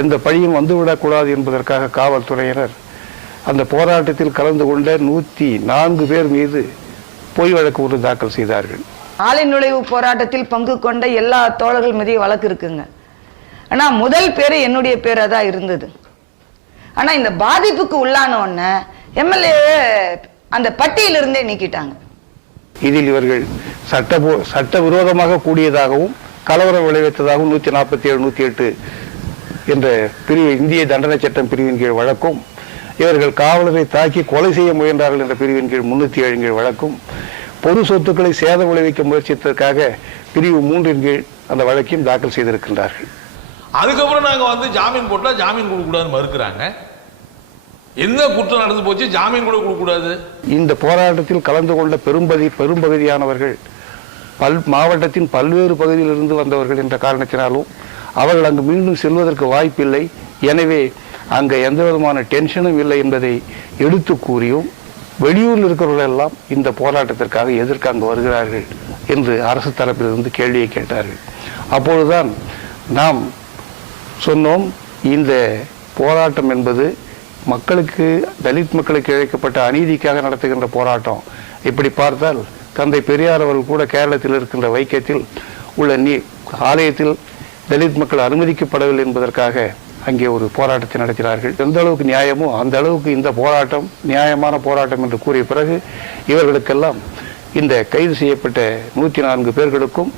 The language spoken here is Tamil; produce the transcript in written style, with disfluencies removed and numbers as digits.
எந்த பழியும் வந்துவிடக்கூடாது என்பதற்காக காவல்துறையினர் அந்த போராட்டத்தில் கலந்து கொண்ட 104 பேர் மீது பொய் வழக்கு ஒன்று தாக்கல் செய்தார்கள். ஆலை நுழைவு போராட்டத்தில் பங்கு கொண்ட எல்லா தோழர்கள் மீது வழக்கு இருக்குங்க. ஆனா முதல் பேரு என்னுடைய பேரா தான் இருந்தது. ஆனா இந்த பாதிப்புக்கு உள்ளான உடனே எம்எல்ஏ அந்த பட்டியலிருந்தே நீக்கிட்டாங்க. இதில் இவர்கள் சட்டவிரோதமாக கூடியதாகவும் கலவரம் விளைவித்ததாகவும் 147, 108 என்ற பிரிவு இந்திய தண்டனை சட்டம் பிரிவின் கீழ் வழக்கும், இவர்கள் காவலரை தாக்கி கொலை செய்ய முயன்றார்கள் என்ற பிரிவின் கீழ் 307 கீழ் வழக்கும், பொது சொத்துக்களை சேதம் விளைவிக்க முயற்சித்ததற்காக பிரிவு 3 கீழ் அந்த வழக்கையும் தாக்கல் செய்திருக்கின்றார்கள். அதுக்கப்புறம் நாங்க ஜாமீன் போட்டா ஜாமீன் கொடுக்கூடாதுன்னு மறுக்கிறாங்க. என்ன குற்றம் நடந்து போச்சு, ஜாமீன் கூட கொடுக்கூடாது? இந்த போராட்டத்தில் கலந்து கொண்ட பெரும்பகுதியானவர்கள் மாவட்டத்தின் பல்வேறு பகுதியிலிருந்து வந்தவர்கள் என்ற காரணத்தினாலும் அவர்கள் அங்கு மீண்டும் செல்வதற்கு வாய்ப்பில்லை. எனவே அங்கே எந்த விதமான டென்ஷனும் இல்லை என்பதை எடுத்து கூறியும் வெளியூரில் இருக்கிறவர்கள் எல்லாம் இந்த போராட்டத்திற்காக எதற்கு அங்கு வருகிறார்கள் என்று அரசு தரப்பிலிருந்து கேள்வியை கேட்டார்கள். அப்பொழுதுதான் நாம் சொன்னோம், இந்த போராட்டம் என்பது மக்களுக்கு, தலித் மக்களுக்கு இழைக்கப்பட்ட அநீதிக்காக நடத்துகின்ற போராட்டம். இப்படி பார்த்தால் தந்தை பெரியார் அவர்கள் கூட கேரளத்தில் இருக்கின்ற வைக்கத்தில் உள்ள ஆலயத்தில் தலித் மக்கள் அனுமதிக்கப்படவில்லை என்பதற்காக அங்கே ஒரு போராட்டத்தை நடத்தினார்கள். எந்த அளவுக்கு நியாயமோ அந்த அளவுக்கு இந்த போராட்டம் நியாயமான போராட்டம் என்று கூறிய பிறகு இவர்களுக்கெல்லாம் இந்த கைது செய்யப்பட்ட 104 பேர்களுக்கும்